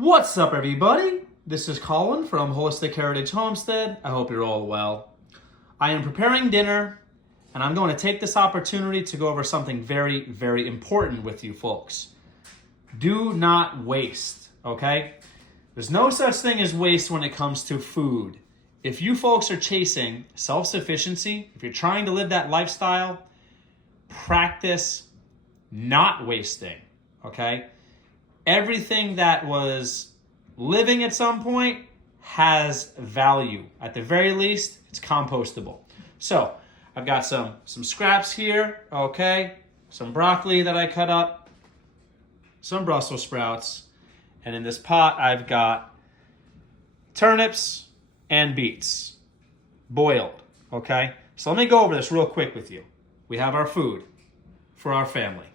What's up, everybody? This is Colin from Holistic Heritage Homestead. I hope you're all well. I am preparing dinner, and I'm going to take this opportunity to go over something very, very important with you folks. Do not waste, okay? There's no such thing as waste when it comes to food. If you folks are chasing self-sufficiency, if you're trying to live that lifestyle, practice not wasting, okay? Everything that was living at some point has value. At the very least, it's compostable. So I've got some scraps here, okay? Some broccoli that I cut up, some Brussels sprouts, and in this pot I've got turnips and beets, boiled, okay? So let me go over this real quick with you. We have our food for our family.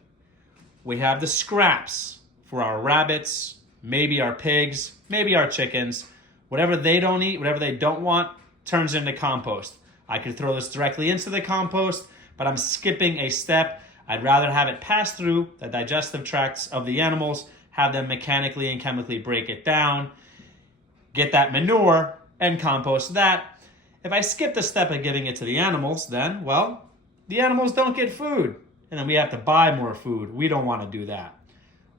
We have the scraps for our rabbits, maybe our pigs, maybe our chickens. Whatever they don't eat, whatever they don't want, turns into compost. I could throw this directly into the compost, but I'm skipping a step. I'd rather have it pass through the digestive tracts of the animals, have them mechanically and chemically break it down, get that manure, and compost that. If I skip the step of giving it to the animals, then, well, the animals don't get food. And then we have to buy more food. We don't want to do that.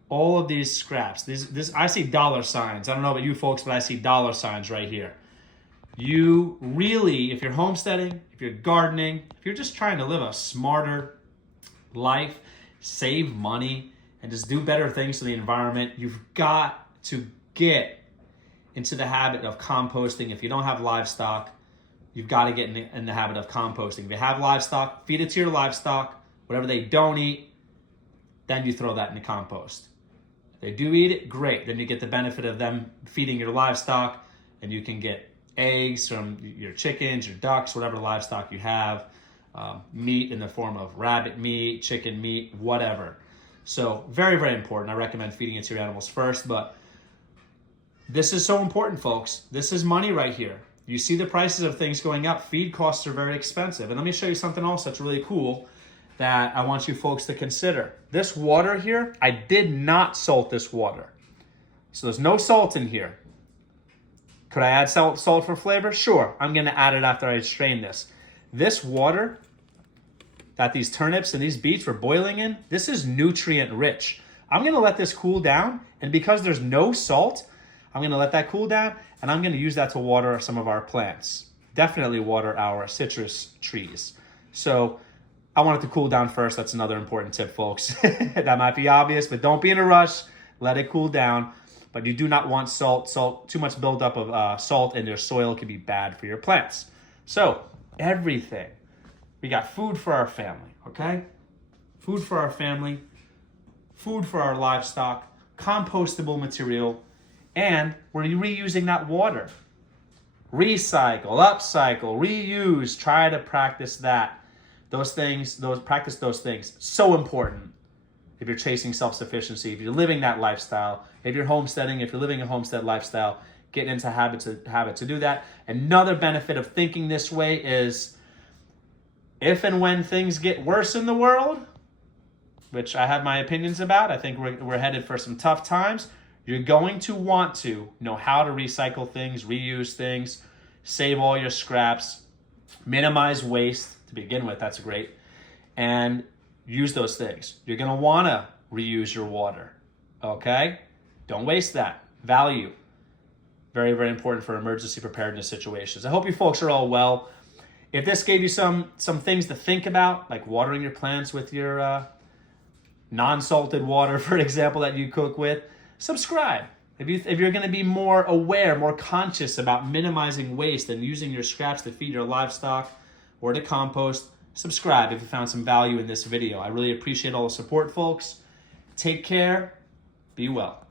All of these scraps, this I see dollar signs. I don't know about you folks, but I see dollar signs right here. You really, if you're homesteading, if you're gardening, if you're just trying to live a smarter life, save money, and just do better things to the environment, you've got to get into the habit of composting. If you don't have livestock, you've got to get in the habit of composting. If you have livestock, feed it to your livestock. Whatever they don't eat, then you throw that in the compost. If they do eat it, great. Then you get the benefit of them feeding your livestock, and you can get eggs from your chickens, your ducks, whatever livestock you have, meat in the form of rabbit meat, chicken meat, whatever. So very, very important. I recommend feeding it to your animals first, but this is so important, folks. This is money right here. You see the prices of things going up. Feed costs are very expensive. And let me show you something else that's really cool that I want you folks to consider. This water here, I did not salt this water. So there's no salt in here. Could I add salt for flavor? Sure, I'm gonna add it after I strain this. This water that these turnips and these beets were boiling in, this is nutrient rich. I'm gonna let this cool down, and because there's no salt, I'm gonna let that cool down, and I'm gonna use that to water some of our plants. Definitely water our citrus trees. So I want it to cool down first. That's another important tip, folks. That might be obvious, but don't be in a rush. Let it cool down. But you do not want salt. Too much buildup of salt in your soil can be bad for your plants. So everything. We got food for our family, okay? Food for our family, food for our livestock, compostable material, and we're reusing that water. Recycle, upcycle, reuse. Try to practice that. Practice those things. So important if you're chasing self-sufficiency, if you're living that lifestyle, if you're homesteading, if you're living a homestead lifestyle, get into habit to do that. Another benefit of thinking this way is if and when things get worse in the world, which I have my opinions about, I think we're headed for some tough times, you're going to want to know how to recycle things, reuse things, save all your scraps, minimize waste. To begin with, that's great. And use those things. You're going to want to reuse your water, okay? Don't waste that. Value. Very, very important for emergency preparedness situations. I hope you folks are all well. If this gave you some things to think about, like watering your plants with your non-salted water, for example, that you cook with, subscribe. If you're going to be more aware, more conscious about minimizing waste and using your scraps to feed your livestock, or to compost, subscribe if you found some value in this video. I really appreciate all the support, folks. Take care. Be well.